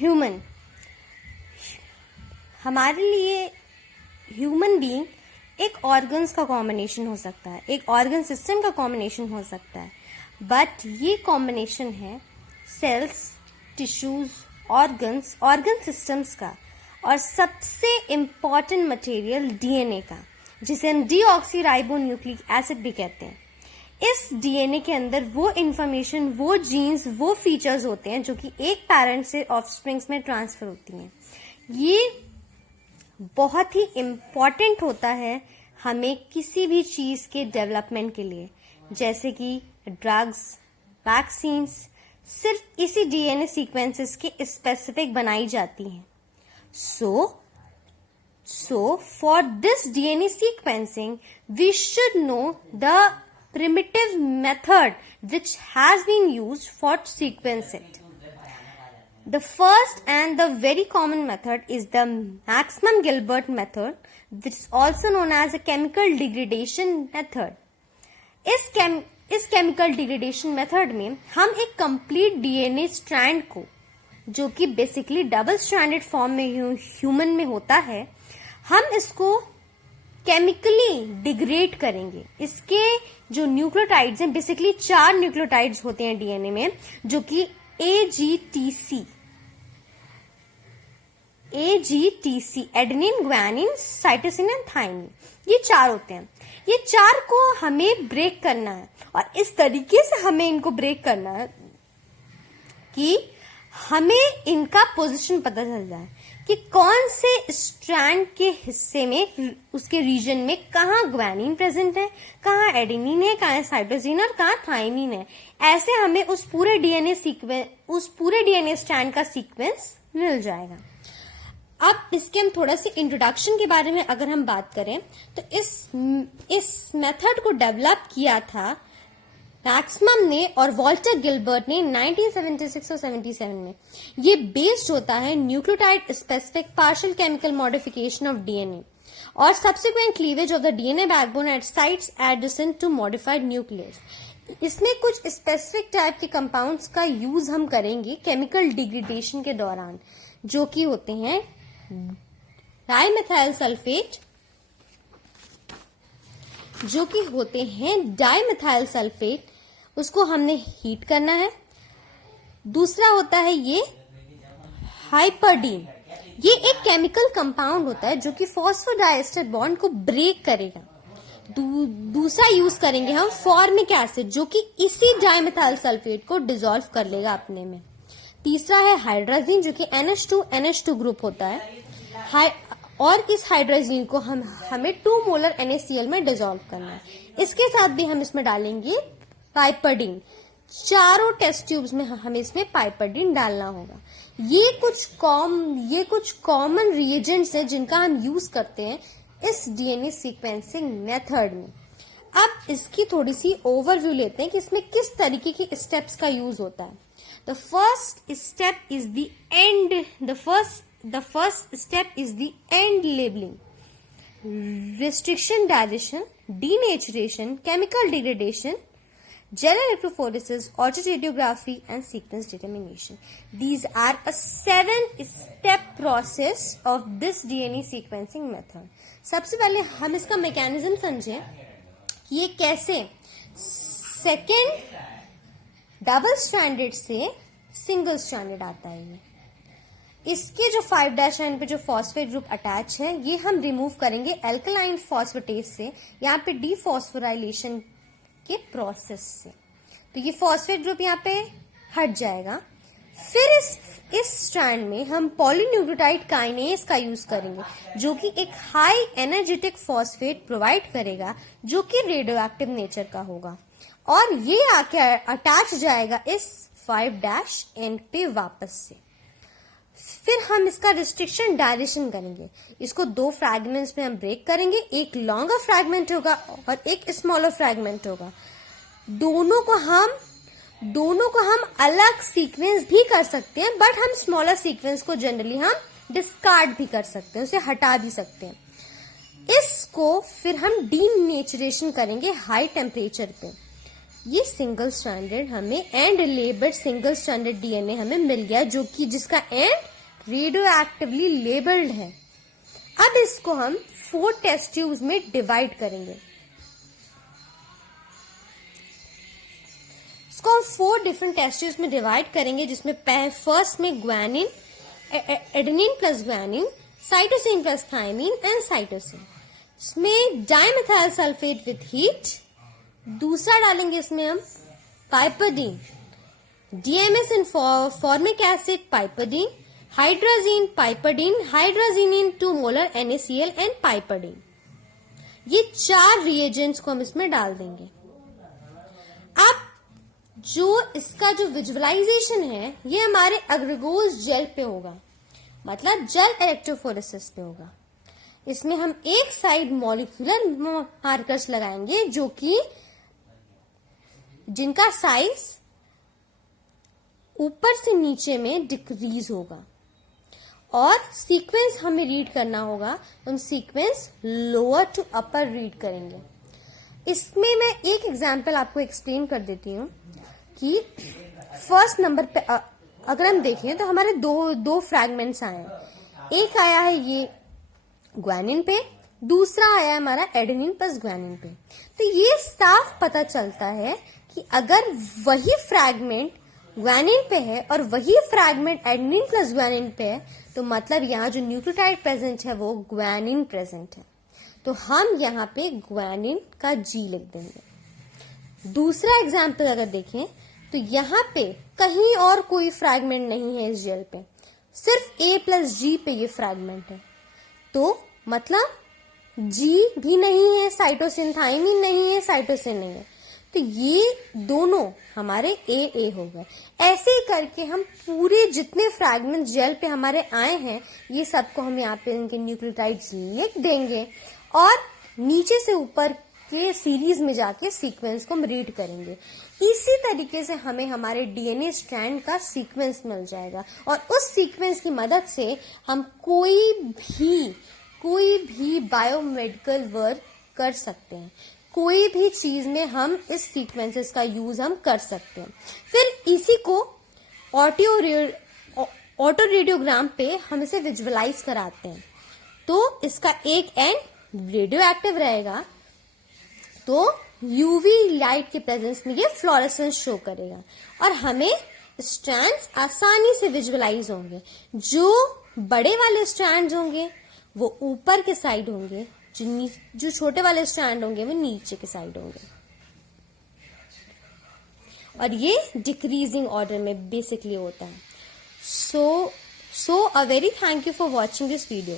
Human, हमारे लिए human being एक ऑर्गन्स का कॉम्बिनेशन हो सकता है, एक ऑर्गन सिस्टम का कॉम्बिनेशन हो सकता है, बट ये कॉम्बिनेशन है cells, tissues, organs, organ systems का, और सबसे इम्पॉर्टेंट मटेरियल डीएनए का, जिसे हम डीऑक्सीराइबोन्यूक्लिक एसिड भी कहते हैं। इस डीएनए के अंदर वो इंफॉर्मेशन, वो जीन्स, वो फीचर्स होते हैं जो कि एक पेरेंट से ऑफस्प्रिंग्स में ट्रांसफर होती हैं। ये बहुत ही इम्पॉर्टेंट होता है हमें किसी भी चीज के डेवलपमेंट के लिए, जैसे कि ड्रग्स, वैक्सीन्स, सिर्फ इसी डीएनए सीक्वेंसेस के स्पेसिफिक बनाई जाती हैं। So for this DNA sequencing, we should know the primitive method which has been used for sequence it. The first and the very common method is the maximum Gilbert method, which is also known as a chemical degradation method. इस chemical degradation method में हम एक complete DNA strand को, जो कि basically double stranded form में human में होता है, हम इसको केमिकली डिग्रेड करेंगे। इसके जो न्यूक्लियोटाइड्स हैं, बेसिकली 4 न्यूक्लियोटाइड्स होते हैं डीएनए में, जो कि AGTC, adenine, guanine, cytosine and thymine, ये 4 होते हैं। ये 4 को हमें ब्रेक करना है, और इस तरीके से हमें इनको ब्रेक करना है कि हमें इनका पोजीशन पता चल जाए कि कौन से स्ट्रैंड के हिस्से में, उसके रीजन में कहाँ ग्वानिन प्रेजेंट है, कहाँ एडेनिन है, कहाँ साइटोसिन और कहाँ थाइमिन है। ऐसे हमें उस पूरे डीएनए स्ट्रैंड का सीक्वेंस मिल जाएगा। अब इसके हम थोड़ा सी इंट्रोडक्शन के बारे में अगर हम बात करें, तो इस मेथड को डेवलप किया था मैक्समम ने और वॉल्टर गिलबर्ट ने 1976 और 77 में। ये बेस्ड होता है nucleotide specific partial chemical modification of DNA और subsequent cleavage of the DNA backbone at sites adjacent to modified nucleus. इसमें कुछ स्पेसिफिक टाइप के कंपाउंड्स का यूज हम करेंगे केमिकल डिग्रेडेशन के दौरान, जो कि होते हैं डाइमेथाइल सल्फेट, उसको हमने हीट करना है। दूसरा होता है ये हाइपरडीन, ये एक केमिकल कंपाउंड होता है जो कि फॉस्फोडाइएस्टर बॉन्ड को ब्रेक करेगा। दूसरा यूज करेंगे हम फॉर्मिक एसिड, जो कि इसी डाइमेथाइल सल्फेट को डिसॉल्व कर लेगा अपने में। तीसरा है हाइड्राजीन, जो कि NH2 ग्रुप होता है, और इस हाइड्रोजीन को हमें 2 मोलर NaCl में डिसॉल्व करना है। इसके साथ भी हम इसमें डालेंगे पाइपरडीन। चारों टेस्ट ट्यूब्स में हमें इसमें पाइपरडीन डालना होगा। ये कुछ कॉमन रिएजेंट्स हैं जिनका हम यूज करते हैं इस डीएनए सीक्वेंसिंग मेथड में। अब इसकी थोड़ी सी ओवरव्यू लेते हैं कि इसमें किस तरीके के स्टेप्स का यूज होता है। The first step is the end labeling, restriction, digestion, denaturation, chemical degradation, gel electrophoresis, autoradiography, and sequence determination. These are a 7-step process of this DNA sequencing method. सबसे पहले हम इसका मैकेनिज्म समझें कि ये कैसे सेकेंड डबल स्ट्रैंडेड से single stranded आता है। ये इसके जो 5' एंड पे जो फॉस्फेट ग्रुप अटैच है, ये हम रिमूव करेंगे एल्कलाइन फॉस्फेटेज से, यहाँ पे डीफॉस्फोराइलेशन के प्रोसेस से। तो ये फॉस्फेट ग्रुप यहाँ पे हट जाएगा। फिर इस स्ट्रैंड में हम पॉलीन्यूक्लियोटाइड काइनेज का यूज करेंगे, जो कि एक हाई एनर्जेटिक फॉस्फेट प्रोवाइड करेगा, जो कि रेडियोएक्टिव नेचर का होगा, और ये आके अटैच जाएगा इस 5' एंड पे वापस से। फिर हम इसका रिस्ट्रिक्शन डायरेक्शन करेंगे। इसको 2 फ्रैगमेंट्स में हम ब्रेक करेंगे, एक लॉन्गर फ्रैगमेंट होगा और एक स्मॉलर फ्रैगमेंट होगा। दोनों को हम अलग सीक्वेंस भी कर सकते हैं, बट हम स्मॉलर सीक्वेंस को जनरली हम डिस्कार्ड भी कर सकते हैं, उसे हटा भी सकते हैं। इसको फिर हम डीनेचुरेशन करेंगे हाई टेम्परेचर पे। ये सिंगल स्ट्रैंडेड हमें and labelled single stranded DNA हमें मिल गया, जो कि जिसका एंड रेडियो एक्टिवली लेबल्ड है। अब इसको हम 4 टेस्ट ट्यूब्स में डिवाइड करेंगे। इसको हम 4 डिफरेंट टेस्ट ट्यूब्स में डिवाइड करेंगे, जिसमें फर्स्ट में guanine, adenine plus guanine, cytosine plus thymine and cytosine. इसमें डाइमेथाइल सल्फेट विथ हीट। दूसरा डालेंगे इसमें हम piperidine, DMS in formic acid piperidine, hydrazine piperidine, hydrazine in 2 molar NaCl and piperidine. ये 4 रिएजेंट्स को हम इसमें डाल देंगे। अब जो इसका जो विजुअलाइजेशन है ये हमारे अग्रगोज जेल पे होगा, मतलब जेल इलेक्ट्रोफोरेसिस पे होगा। इसमें हम एक साइड मॉलिक्यूलर मार्कर्स लगाएंगे जो कि जिनका साइज ऊपर से नीचे में डिक्रीज होगा, और सीक्वेंस हमें रीड करना होगा तो हम sequence lower to upper read करेंगे। इसमें मैं एक एग्जांपल आपको एक्सप्लेन कर देती हूँ कि फर्स्ट नंबर पे अगर हम देखें तो हमारे दो फ्रैगमेंट्स आए हैं। एक आया है ये ग्वानिन पे, दूसरा आया है हमारा एडेनिन प्लस ग्वानिन पे। तो ये साफ पता चलता है कि अगर वही फ्रैगमेंट ग्वानिन पे है और वही फ्रैगमेंट एडेनिन प्लस ग्वानिन पे है तो मतलब यहाँ जो न्यूक्लियोटाइड प्रेजेंट है वो ग्वानिन प्रेजेंट है, तो हम यहाँ पे ग्वानिन का G लिख देंगे। दूसरा एग्जाम्पल अगर देखें तो यहाँ पे कहीं और कोई फ्रैगमेंट नहीं है इस जेल पे, सिर्फ A प्लस G पे ये फ्रैगमेंट है, तो मतलब G भी नहीं है, साइटोसिन थायमिन नहीं है, साइटोसिन नहीं है, तो ये दोनों हमारे AA हो गए। ऐसे ही करके हम पूरे जितने फ्रैगमेंट जेल पे हमारे आए हैं ये सबको हम यहाँ पे इनके न्यूक्लियोटाइड्स लिख देंगे और नीचे से ऊपर के सीरीज में जाके सीक्वेंस को हम रीड करेंगे। इसी तरीके से हमें हमारे DNA स्ट्रैंड का सीक्वेंस मिल जाएगा और उस सीक्वेंस की मदद से हम कोई भी बायोमेडिकल वर्क कर सकते हैं। कोई भी चीज में हम इस सीक्वेंसेस का यूज हम कर सकते हैं। फिर इसी को ऑटो रेडियोग्राम पे हम इसे विजुअलाइज कराते हैं, तो इसका एक एंड रेडियो एक्टिव रहेगा, तो यूवी लाइट के प्रेजेंस में ये फ्लोरेसेंस शो करेगा और हमें स्ट्रैंड्स आसानी से विजुअलाइज होंगे। जो बड़े वाले स्ट्रैंड्स होंगे वो ऊपर के साइड होंगे, जो छोटे वाले स्ट्रैंड होंगे वो नीचे के साइड होंगे, और ये डिक्रीजिंग ऑर्डर में बेसिकली होता है। So a very thank you for watching this video.